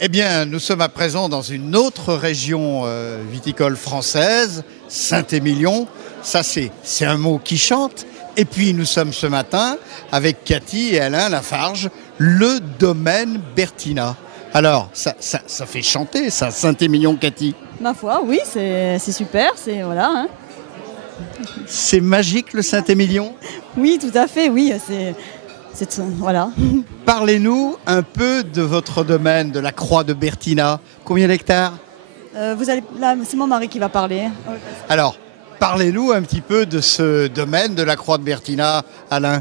Eh bien, nous sommes à présent dans une autre région viticole française, Saint-Émilion. Ça, c'est un mot qui chante. Et puis, nous sommes ce matin avec Cathy et Alain Lafarge, le domaine Bertina. Alors, ça fait chanter, ça, Saint-Émilion, Cathy. Ma foi, oui, c'est super, c'est voilà. Hein. C'est magique, le Saint-Émilion? Oui, tout à fait, oui, voilà. Parlez-nous un peu de votre domaine, de la Croix de Bertina. Combien d'hectares? Là, c'est mon mari qui va parler. Alors, parlez-nous un petit peu de ce domaine de la Croix de Bertina, Alain.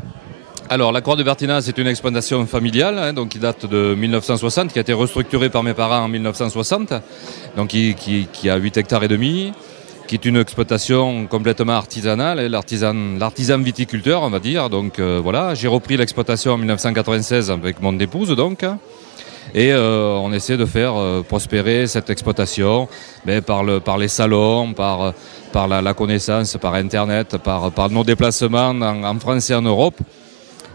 Alors, la Croix de Bertina, c'est une exploitation familiale, donc qui date de 1960, qui a été restructurée par mes parents en 1960, donc qui a 8 hectares et demi, qui est une exploitation complètement artisanale, l'artisan viticulteur, on va dire. Donc voilà, j'ai repris l'exploitation en 1996 avec mon épouse, donc. Et on essaie de faire prospérer cette exploitation par les salons, par la connaissance, par Internet, par nos déplacements en France et en Europe.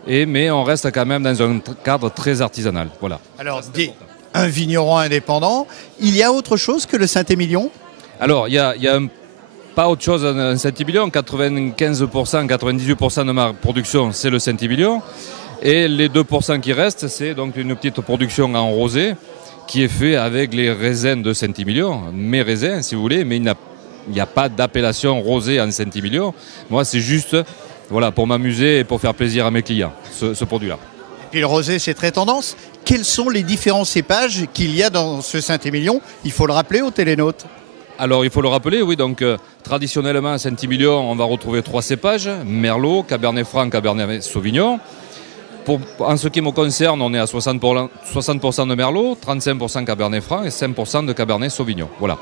Mais on reste quand même dans un cadre très artisanal. Voilà. Alors, un vigneron indépendant, il y a autre chose que le Saint-Émilion? Alors, il y a pas autre chose en Saint-Émilion. 95%, 98% de ma production, c'est le Saint-Émilion. Et les 2% qui restent, c'est donc une petite production en rosé qui est fait avec les raisins de Saint-Émilion. Mes raisins, si vous voulez, mais il n'y a pas d'appellation rosé en Saint-Émilion. Moi, c'est juste pour m'amuser et pour faire plaisir à mes clients, ce produit-là. Et puis le rosé, c'est très tendance. Quels sont les différents cépages qu'il y a dans ce Saint-Émilion? Il faut le rappeler aux télénautes. Alors, il faut le rappeler, oui. Donc, traditionnellement, à Saint-Émilion, on va retrouver 3 cépages, Merlot, Cabernet Franc, Cabernet Sauvignon. En ce qui me concerne, on est à 60% de Merlot, 35% Cabernet Franc et 5% de Cabernet Sauvignon. Voilà.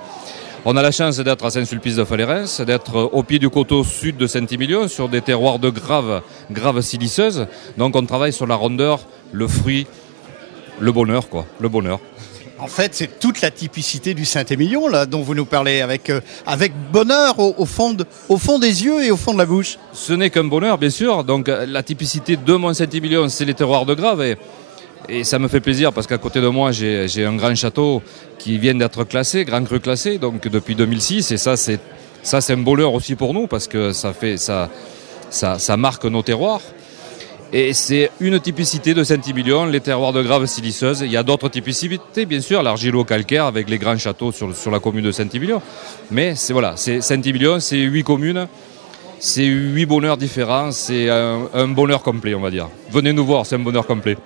On a la chance d'être à Saint-Sulpice-de-Falérens, d'être au pied du coteau sud de Saint-Émilion, sur des terroirs de graves siliceuses. Donc, on travaille sur la rondeur, le fruit, le bonheur, quoi. Le bonheur. En fait, c'est toute la typicité du Saint-Émilion là dont vous nous parlez, avec bonheur au fond des yeux et au fond de la bouche. Ce n'est qu'un bonheur, bien sûr. Donc la typicité de mon Saint-Émilion, c'est les terroirs de Graves. Et ça me fait plaisir parce qu'à côté de moi, j'ai un grand château qui vient d'être classé, Grand Cru classé, donc depuis 2006. Et ça, c'est un bonheur aussi pour nous parce que ça marque nos terroirs. Et c'est une typicité de Saint-Émilion, les terroirs de graves siliceuses. Il y a d'autres typicités, bien sûr, l'argilo-calcaire avec les grands châteaux sur la commune de Saint-Émilion. Mais c'est Saint-Émilion, c'est 8 communes, c'est 8 bonheurs différents, c'est un bonheur complet, on va dire. Venez nous voir, c'est un bonheur complet.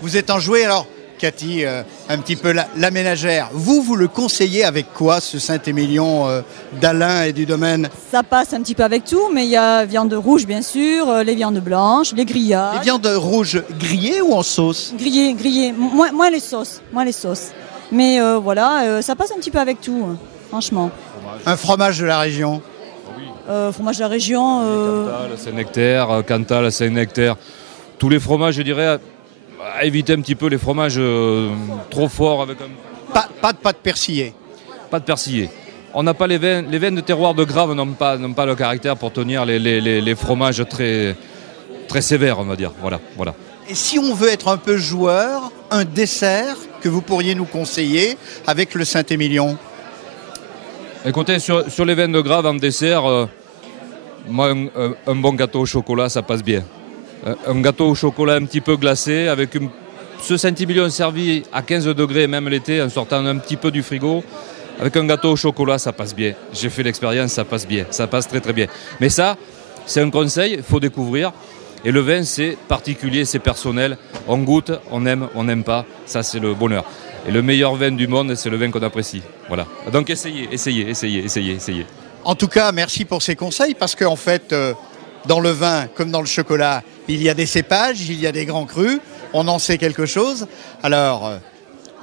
Vous êtes enjoué alors, Cathy, un petit peu la ménagère. Vous le conseillez avec quoi, ce Saint-Émilion d'Alain et du domaine? Ça passe un petit peu avec tout, mais il y a viande rouge, bien sûr, les viandes blanches, les grillades. Les viandes rouges grillées ou en sauce? Grillées. Moins les sauces. Mais ça passe un petit peu avec tout, franchement. Un fromage de la région? Fromage de la région. Cantal, Saint-Nectaire, Cantal, Saint-Nectaire. Tous les fromages, je dirais, à éviter un petit peu les fromages trop forts avec un... Pas de pâte persillée. Pas de persillé. On n'a pas les vins de terroir de Graves n'ont pas le caractère pour tenir les fromages très, très sévères, on va dire. Voilà. Et si on veut être un peu joueur, un dessert que vous pourriez nous conseiller avec le Saint-Émilion? Écoutez, sur les vins de Graves en dessert, moi, un bon gâteau au chocolat, ça passe bien. Un gâteau au chocolat un petit peu glacé, avec ce Saint-Émilion servi à 15 degrés, même l'été, en sortant un petit peu du frigo. Avec un gâteau au chocolat, ça passe bien. J'ai fait l'expérience, ça passe bien. Ça passe très très bien. Mais ça, c'est un conseil, il faut découvrir. Et le vin, c'est particulier, c'est personnel. On goûte, on aime, on n'aime pas. Ça, c'est le bonheur. Et le meilleur vin du monde, c'est le vin qu'on apprécie. Voilà. Donc essayez. En tout cas, merci pour ces conseils, parce qu'en fait, dans le vin, comme dans le chocolat, il y a des cépages, il y a des grands crus. On en sait quelque chose. Alors,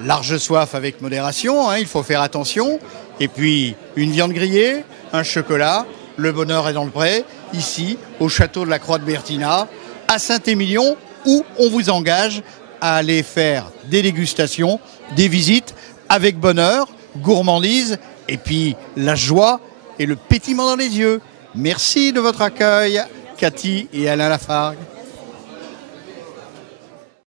large soif avec modération, il faut faire attention. Et puis, une viande grillée, un chocolat, le bonheur est dans le pré, ici, au château de la Croix de Bertina, à Saint-Émilion, où on vous engage à aller faire des dégustations, des visites, avec bonheur, gourmandise, et puis la joie et le pétillement dans les yeux. Merci de votre accueil, Cathy et Alain Lafargue.